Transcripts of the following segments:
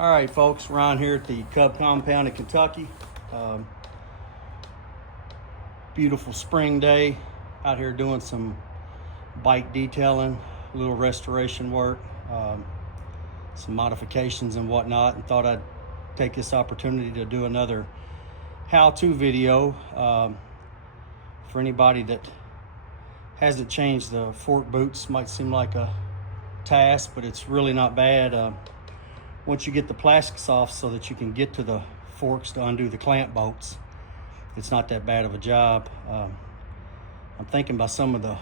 All right, folks, Ron here at the Cub compound in Kentucky. Beautiful spring day, out here doing some bike detailing, a little restoration work, some modifications and whatnot, and thought I'd take this opportunity to do another how-to video for anybody that hasn't changed the fork boots. Might seem like a task, but it's really not bad. Once you get the plastics off so that you can get to the forks to undo the clamp bolts, it's not that bad of a job. I'm thinking by some of the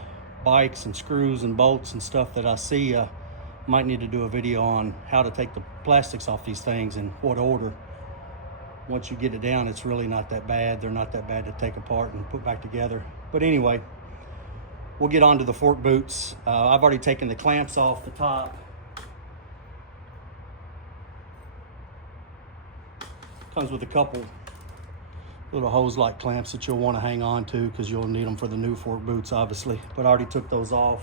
bikes and screws and bolts and stuff that I see, might need to do a video on how to take the plastics off these things and what order. Once you get it down, it's really not that bad. They're not that bad to take apart and put back together. But anyway, we'll get on to the fork boots. I've already taken the clamps off the top. Comes with a couple little hose-like clamps that you'll want to hang on to because you'll need them for the new fork boots, obviously. But I already took those off.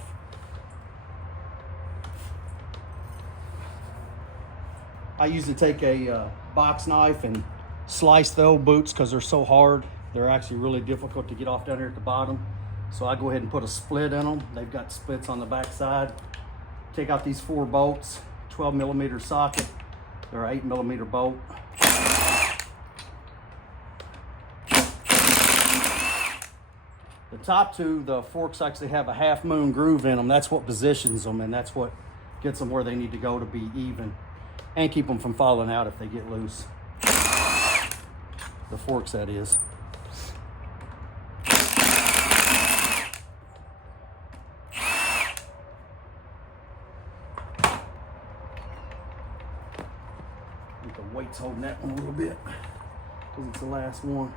I usually take a box knife and slice the old boots because they're so hard. They're actually really difficult to get off down here at the bottom. So I go ahead and put a split in them. They've got splits on the back side. Take out these 4 bolts, 12mm socket. They're an 8mm bolt. The top two, the forks actually have a half-moon groove in them. That's what positions them, and that's what gets them where they need to go to be even and keep them from falling out if they get loose. The forks, that is. I think the weight's holding that one a little bit because it's the last one.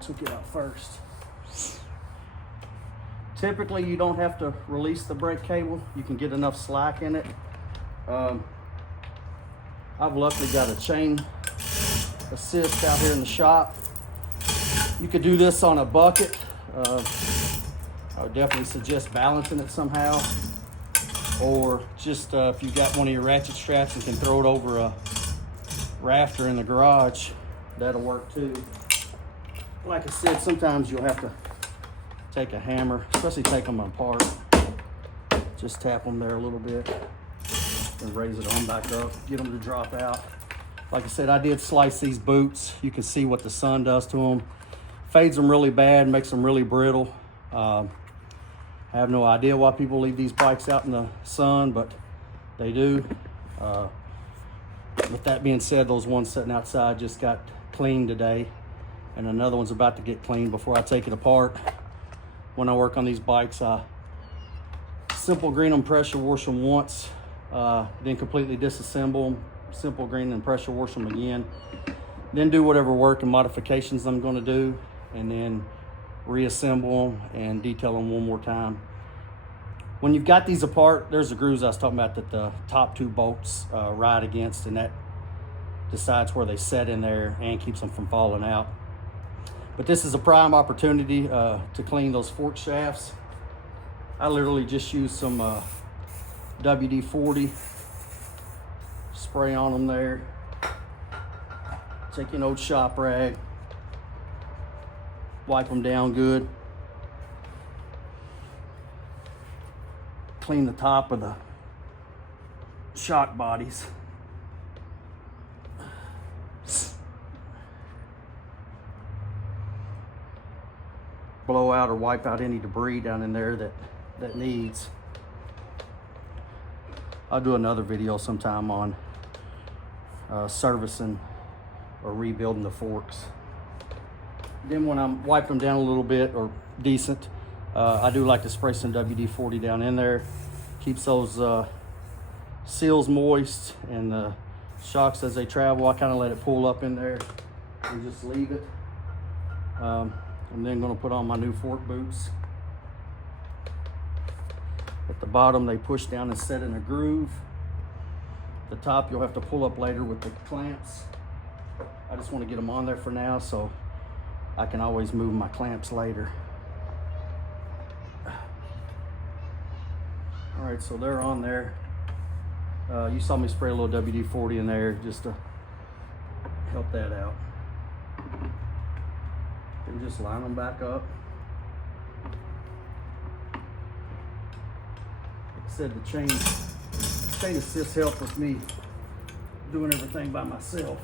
Took it out first. Typically, you don't have to release the brake cable. You can get enough slack in it. I've luckily got a chain assist out here in the shop. You could do this on a bucket. I would definitely suggest balancing it somehow, or just if you got one of your ratchet straps and can throw it over a rafter in the garage, that'll work too. Like I said, sometimes you'll have to take a hammer, especially take them apart. Just tap them there a little bit and raise it on back up, get them to drop out. Like I said, I did slice these boots. You can see what the sun does to them. Fades them really bad, makes them really brittle. I have no idea why people leave these bikes out in the sun, but they do. With that being said, those ones sitting outside just got cleaned today, and another one's about to get cleaned before I take it apart. When I work on these bikes, I simple green them, pressure wash them once, then completely disassemble them, simple green and pressure wash them again, then do whatever work and modifications I'm going to do, and then reassemble them and detail them one more time. When you've got these apart, there's the grooves I was talking about that the top 2 bolts ride against, and that decides where they set in there and keeps them from falling out. But this is a prime opportunity to clean those fork shafts. I literally just use some WD-40, spray on them there. Take an old shop rag, wipe them down good. Clean the top of the shock bodies. Blow out or wipe out any debris down in there that needs. I'll do another video sometime on servicing or rebuilding the forks. Then when I'm wipe them down a little bit or decent, I do like to spray some WD-40 down in there. Keeps those seals moist, and the shocks as they travel, I kind of let it pull up in there and just leave it. I'm then going to put on my new fork boots. At the bottom, they push down and set in a groove. The top, you'll have to pull up later with the clamps. I just want to get them on there for now so I can always move my clamps later. All right, so they're on there. You saw me spray a little WD-40 in there just to help that out. And just line them back up. Like I said, the chain assist helped with me doing everything by myself.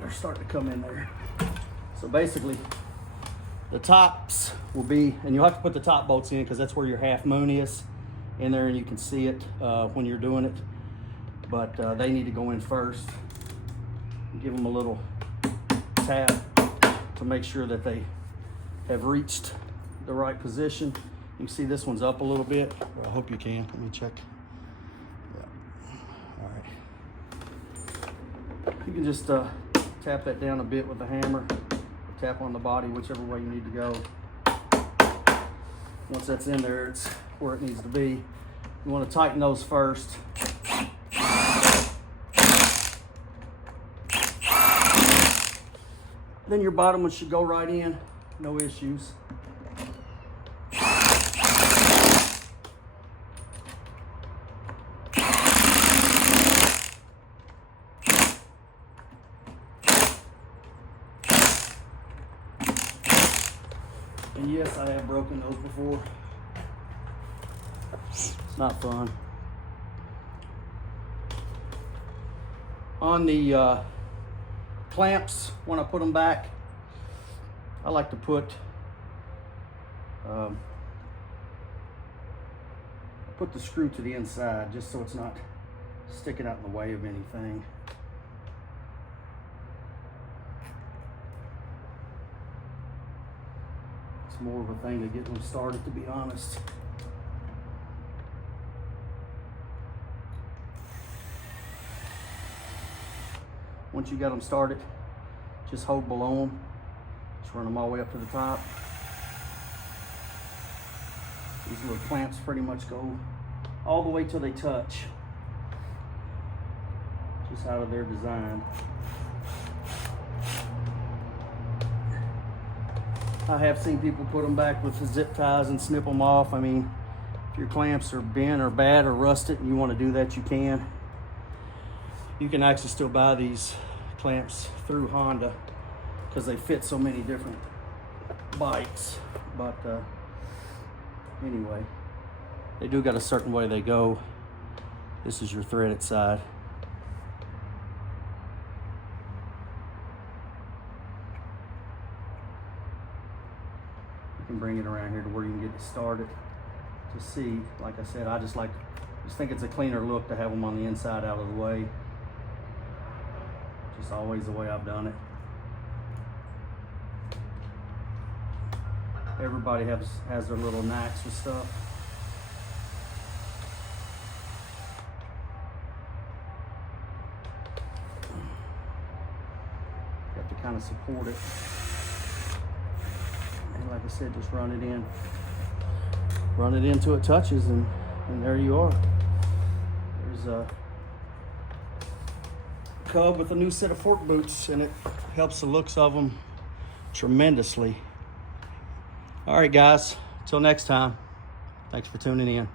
They're starting to come in there. So basically, the tops will be, and you'll have to put the top bolts in because that's where your half moon is in there, and you can see it when you're doing it. But they need to go in first. Give them a little tap to make sure that they have reached the right position. You can see this one's up a little bit. Well, I hope you can. Let me check. Yeah. All right. You can just tap that down a bit with the hammer. Tap on the body, whichever way you need to go. Once that's in there, it's where it needs to be. You want to tighten those first. Then your bottom one should go right in, no issues. And yes, I have broken those before. It's not fun. On the clamps, when I put them back, I like to put the screw to the inside just so it's not sticking out in the way of anything. It's more of a thing to get them started, to be honest. Once you got them started, just hold below them. Just run them all the way up to the top. These little clamps pretty much go all the way till they touch. Just how they're designed. I have seen people put them back with the zip ties and snip them off. I mean, if your clamps are bent or bad or rusted and you want to do that, you can. You can actually still buy these clamps through Honda because they fit so many different bikes. But anyway, they do got a certain way they go. This is your threaded side. You can bring it around here to where you can get it started to see. Like I said, I just think it's a cleaner look to have them on the inside out of the way. Just always the way I've done it. Everybody has their little knacks with stuff. You have to kind of support it. And like I said, just run it in. Run it in till it touches, and there you are. There's a Cub with a new set of fork boots, and it helps the looks of them tremendously. All right, guys, till next time, thanks for tuning in.